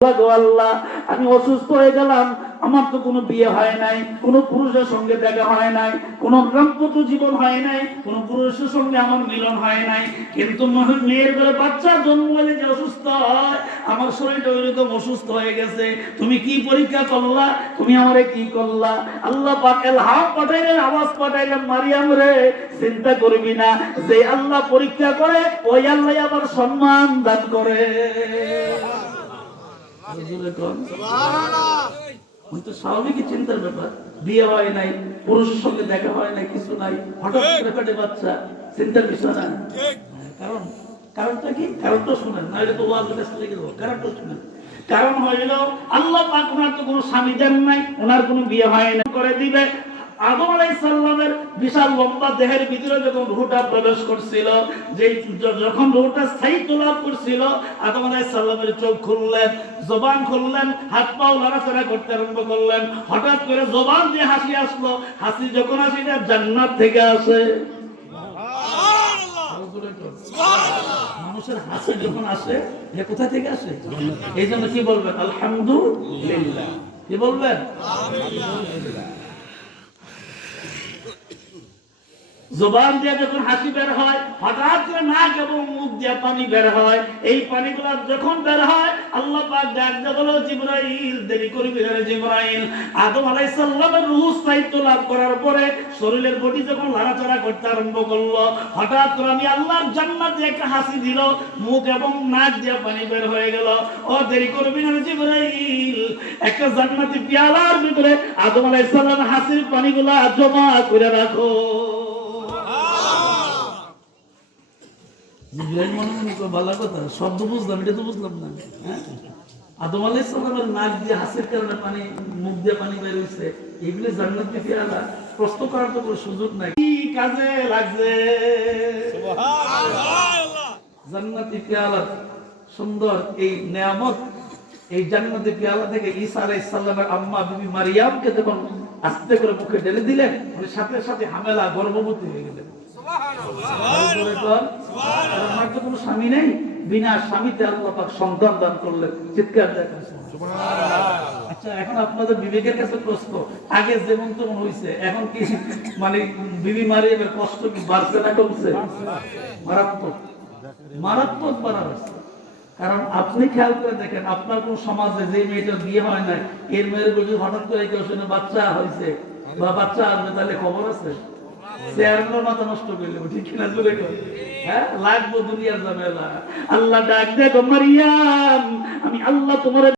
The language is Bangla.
আল্লাহ, আমি অসুস্থ হয়ে গেলাম, আমার তো কোনো বিয়ে হয় নাই, কোনো পুরুষের সঙ্গে দেখা হয় নাই, কোনো দাম্পত্য জীবন হয় নাই, কোনো পুরুষের সঙ্গে আমার মিলন হয় নাই, কিন্তু মেয়ের ঘরে বাচ্চা জন্ম হলে যে অসুস্থ হয়, আমার শরীরটা ওইরকম অসুস্থ হয়ে গেছে। তুমি কি পরীক্ষা করলা? তুমি আমারে কি করলা? আল্লাহ পাক ইলহাম পাঠাইলেন, আওয়াজ পাঠাইলেন, মারিয়াম রে চিন্তা করবি না, যে আল্লাহ পরীক্ষা করে ওই আল্লাহ আবার সম্মান দান করে। স্বাভাবিক চিন্তার ব্যাপার, বিয়ে হয় নাই, পুরুষের সঙ্গে দেখা হয় নাই, কিছু নাই, হঠাৎ করে পেটে বাচ্চা, চিন্তার বিষয় না। কারণটা কি? কারণটা শুনেন না, এটা তো কারণটা শুনেন। কারণ হইল আল্লাহ পাক ওনার তো কোনো স্বামী দেন নাই, ওনার কোনো বিয়ে হয় না, করে দিবে। আদম আলাইহিস সালামের বিশাল লম্বা দেহের ভিতরে যখন রূহটা প্রবেশ করছিল, যখন রূহটা স্থায়িত্ব লাভ করছিল, আদম আলাইহিস সালামের চোখ খুললেন, জবান খুললেন, হাত পা নাড়াচাড়া করতে আরম্ভ করলেন। হঠাৎ করে জবান দিয়ে হাসি আসলো। হাসি যখন আসে এটা জান্নাত থেকে আসে। মানুষের হাসি যখন আসে এটা কোথা থেকে আসে? এই জন্য কি বলবেন? আলহামদুলিল্লাহ। কি বলবেন? জবান দিয়ে যখন হাসি বের হয়, হঠাৎ করে নাক এবং মুখ দিয়ে পানি বের হয়। এই পানিগুলো যখন বের হয়, আল্লাহ পাক ডাক দিয়ে বলে, জিবরাইল দেরি করবি না জিবরাইল। আদম আলাইহিস সালামের রূহ স্থায়িত্ব লাভ করার পরে শরীরের বডি যখন নাড়াচাড়া করতে আরম্ভ করলো, হঠাৎ করে আমি আল্লাহর জান্নাতে একটা হাসি দিল, মুখ এবং নাক দিয়ে পানি বের হয়ে গেল। ও দেরি করবি না জিবরাইল, একটা জান্নাতি পেয়ালার ভিতরে আদম আলাইহিস সালামের হাসির পানিগুলা জমা করে রাখো। শব্দ বুঝলাম, এটা তো বুঝলাম না। আদম আলাইহিস সালামের নাক দিয়ে হাসির কারণে পানি, মুখ দিয়ে পানি বের হইছে, এগুলো জান্নাতি পেয়ালা। প্রশ্ন করার তো কোনো সুযোগ নাই। কি কাজে লাগছে? সুবহানাল্লাহ। জান্নাতি পেয়ালা সুন্দর এই নেয়ামত, এই জান্নাতি পেয়ালা থেকে ঈসা আলাইহিস সালামের আম্মা বিবি মারিয়ামকে যখন আস্তে করে মুখে ঢেলে দিলেন, সাথে সাথে হামেলা গর্ভবতী হয়ে গেলেন। আমার তো কোনো স্বামী নেই, বিনা স্বামীতে আল্লাহ পাক সন্তান দান করলেন। চিৎকার দেন সুবহানাল্লাহ। আচ্ছা, এখন আপনাদের বিবেকের কাছে প্রশ্ন, আগে যেমন তেমন হইছে, এখন কি মানে বিবি মারিয়ামের কষ্ট কি বাড়ছে না কমছে? মারাত্মক, মারাত্মক বাড়া হচ্ছে। কারণ আপনি খেয়াল করে দেখেন, আপনার কোন সমাজে যে মেয়েটার বিয়ে হয় না, এর মেয়ের যদি হঠাৎ করে কেউ শুনে বাচ্চা হয়েছে বা বাচ্চা আসবে, তাহলে খবর আছে? চেয়ারম্যানের মাথা নষ্ট করলে, ঠিক কিনা? জোরে করে হ্যাঁ, লাগবো দুনিয়ার ঝামেলা। আল্লাহ ডাক দে, মারিয়াম, আমি আল্লাহ তোমার